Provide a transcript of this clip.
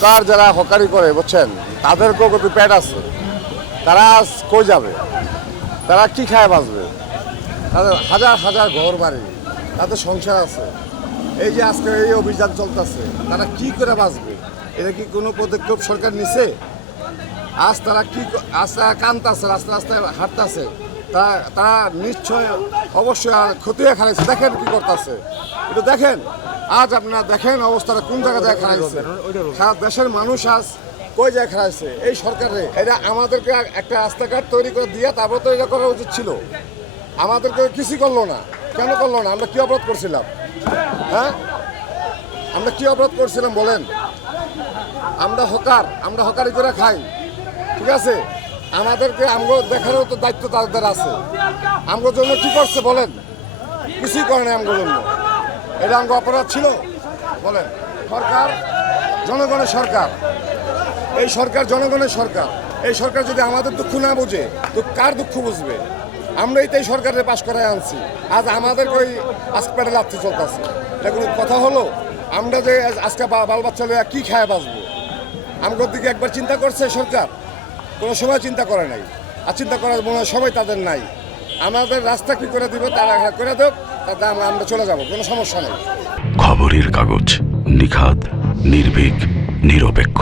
Hawker যারা হকারি করে বুঝছেন, তাদেরকেও কিন্তু পেট আছে, তারা আজ কই যাবে, তারা কি খায় বাঁচবে, তাদের হাজার হাজার ঘর বাড়ি, তাদের সংসার আছে। এই যে আজকে এই অভিযান চলতেছে, তারা কি করে বাঁচবে? এটা কি কোনো পদক্ষেপ সরকার নিছে? আজ তারা আজ তারা কাঁদতেছে, রাস্তা রাস্তায় হাঁটতেছে, তারা নিশ্চয় অবশ্যই আর ক্ষতি হয়ে খারাইছে। দেখেন কি করতেছে, একটু দেখেন। আজ আপনারা দেখেন অবস্থাটা কোন জায়গায় খারাইছে। সারা দেশের মানুষ আজ কই যায় খারাইছে এই সরকারে। এটা আমাদেরকে একটা রাস্তাঘাট তৈরি করে দিয়ে তারপর তো এটা করা উচিত ছিল। আমাদেরকে কিছু করলো না। কেন করলো না? আমরা কি অপরাধ করছিলাম? হ্যাঁ, আমরা কি অপরাধ করছিলাম বলেন? আমরা হকারি করে খাই, ঠিক আছে? আমাদেরকে আমগো দেখারও তো দায়িত্ব তাদের আছে। আমগোর জন্য কি করছে বলেন? কিছুই করে না আমগোর জন্য। এটা আমগো অপরাধ ছিল বলেন? সরকার জনগণের সরকার, এই সরকার জনগণের সরকার। এই সরকার যদি আমাদের দুঃখ না বুঝে তো কার দুঃখ বুঝবে? আমরাই তো এই সরকারের পাশ করায় আনছি, আজ আমাদেরকে ওই আজকে পেটে লাথি চলতেছে। এটা কোনো কথা হলো? আমরা যে আজকে বাল বাচ্চা লইয়া কী খায় বাঁচবো, আমগোর দিকে একবার চিন্তা করছে সরকার? কোনো সময় চিন্তা করে নাই। আর চিন্তা করার মনে হয় সময় তাদের নাই। আমাদের রাস্তা কী করে দিব তারা করে দেব, তাতে আমরা চলে যাব, কোনো সমস্যা নেই। খবরের কাগজ, নিখাত, নির্ভীক, নিরপেক্ষ।